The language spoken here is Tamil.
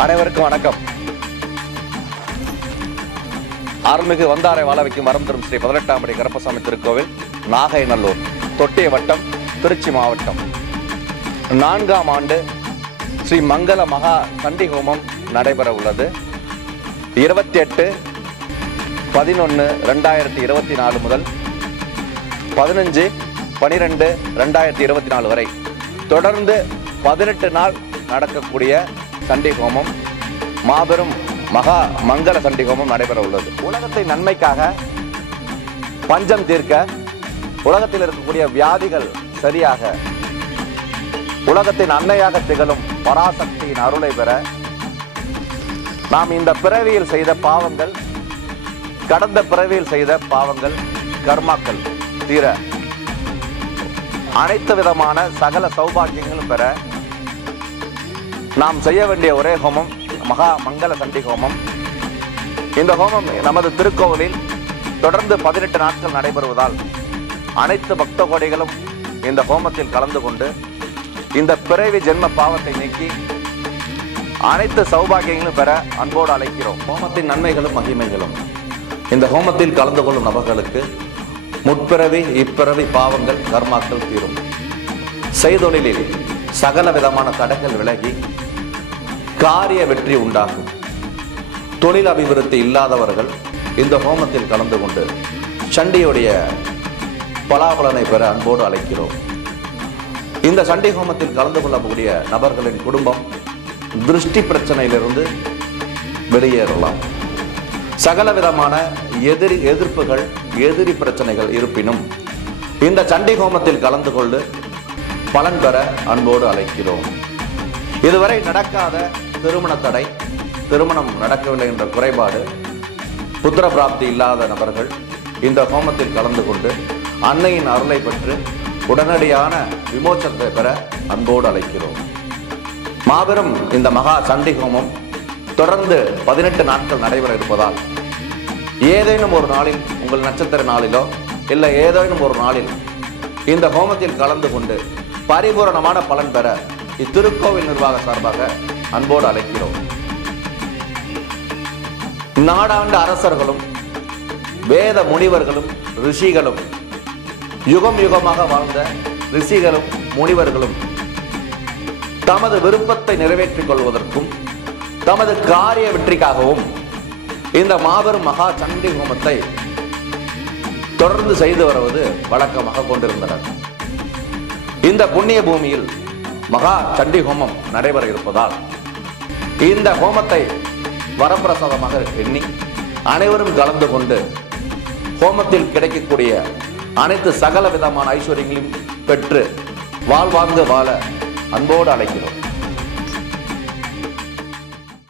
அனைவருக்கும் வணக்கம். அருள்மிகு வந்தாரை வாழ வைக்கும் வரம் தரும் ஸ்ரீ 18ஆம் படி கருப்பசாமி திருக்கோவில், நாகைநல்லூர், தொட்டிய வட்டம், திருச்சி மாவட்டம். 4ஆம் ஆண்டு ஸ்ரீ மங்கள மகா சண்டி ஹோமம் நடைபெற உள்ளது. 28/11/2024 முதல் 15/12/2024 வரை தொடர்ந்து 18 நாள் நடக்கக்கூடிய சண்டி ஹோமம், மாபெரும் மகா மங்கள சண்டி ஹோமம் நடைபெற உள்ளது. உலகத்தின் நன்மைக்காக, பஞ்சம் தீர்க்க, உலகத்தில் இருக்கக்கூடிய வியாதிகள் சரியாக, உலகத்தின் அன்னையாக திகழும் பராசக்தியின் அருளை பெற, நாம் இந்த பிறவியில் செய்த பாவங்கள், கடந்த பிறவியில் செய்த பாவங்கள், கர்மாக்கள் தீர, அனைத்து விதமான சகல சௌபாகியங்களும் பெற நாம் செய்ய வேண்டிய ஒரே ஹோமம் மகா மங்கள சண்டி ஹோமம். இந்த ஹோமம் நமது திருக்கோவிலில் தொடர்ந்து 18 நாட்கள் நடைபெறுவதால் அனைத்து பக்த கோடிகளும் இந்த ஹோமத்தில் கலந்து கொண்டு இந்த பிறவி ஜென்ம பாவத்தை நீக்கி அனைத்து சௌபாகியங்களும் பெற அன்போடு அழைக்கிறோம். ஹோமத்தின் நன்மைகளும் மகிமைகளும். இந்த ஹோமத்தில் கலந்து கொள்ளும் நபர்களுக்கு முற்பிறவி இப்பிறவி பாவங்கள் கர்மாக்கள் தீரும். செய்தொழிலில் சகல விதமான தடைகள் விலகி காரிய வெற்றி உண்டாகும். தொழில் அபிவிருத்தி இல்லாதவர்கள் இந்த ஹோமத்தில் கலந்து கொண்டு சண்டியுடைய பலாபலனை பெற அன்போடு அழைக்கிறோம். இந்த சண்டி ஹோமத்தில் கலந்து கொள்ளக்கூடிய நபர்களின் குடும்பம் திருஷ்டி பிரச்சனையிலிருந்து வெளியேறலாம். சகல விதமான எதிர்ப்புகள், எதிரி பிரச்சனைகள் இருப்பினும் இந்த சண்டி ஹோமத்தில் கலந்து கொண்டு பலன் பெற அன்போடு அழைக்கிறோம். இதுவரை நடக்காத திருமண தடை, திருமணம் நடக்கவில்லை என்ற குறைபாடு, புத்திர பிராப்தி இல்லாத நபர்கள் இந்த ஹோமத்தில் கலந்து கொண்டு அன்னையின் அருளை பெற்று உடனடியான விமோச்சனத்தை பெற அன்போடு அழைக்கிறோம். மாபெரும் இந்த மகா சண்டி ஹோமம் தொடர்ந்து 18 நாட்கள் நடைபெற இருப்பதால் ஏதேனும் ஒரு நாளில், உங்கள் நட்சத்திர நாளிலோ இல்லை ஏதேனும் ஒரு நாளில் இந்த ஹோமத்தில் கலந்து கொண்டு பரிபூரணமான பலன் பெற இத்திருக்கோவில் நிர்வாக சார்பாக அன்போடு அழைக்கிறோம். நாடாண்ட அரசர்களும் வேத முனிவர்களும் ரிஷிகளும், யுகம் யுகமாக வாழ்ந்த ரிஷிகளும் முனிவர்களும் தமது விருப்பத்தை நிறைவேற்றிக் கொள்வதற்கும் தமது காரிய வெற்றிக்காகவும் இந்த மாபெரும் மகா சண்டி ஹோமத்தை தொடர்ந்து செய்து வருவது வழக்கமாக கொண்டிருந்தனர். இந்த புண்ணிய பூமியில் மகா சண்டி ஹோமம் நடைபெற இருப்பதால் இந்த ஹோமத்தை வரப்பிரசாதமாக எண்ணி அனைவரும் கலந்து கொண்டு ஹோமத்தில் கிடைக்கக்கூடிய அனைத்து சகல விதமான ஐஸ்வர்யங்களையும் பெற்று வாழ்வாங்க வாழ அன்போடு அழைக்கிறோம்.